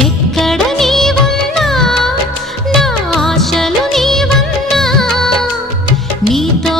ఎక్కడ నీవన్నా నా ఆశలు నీవన్నా నీతో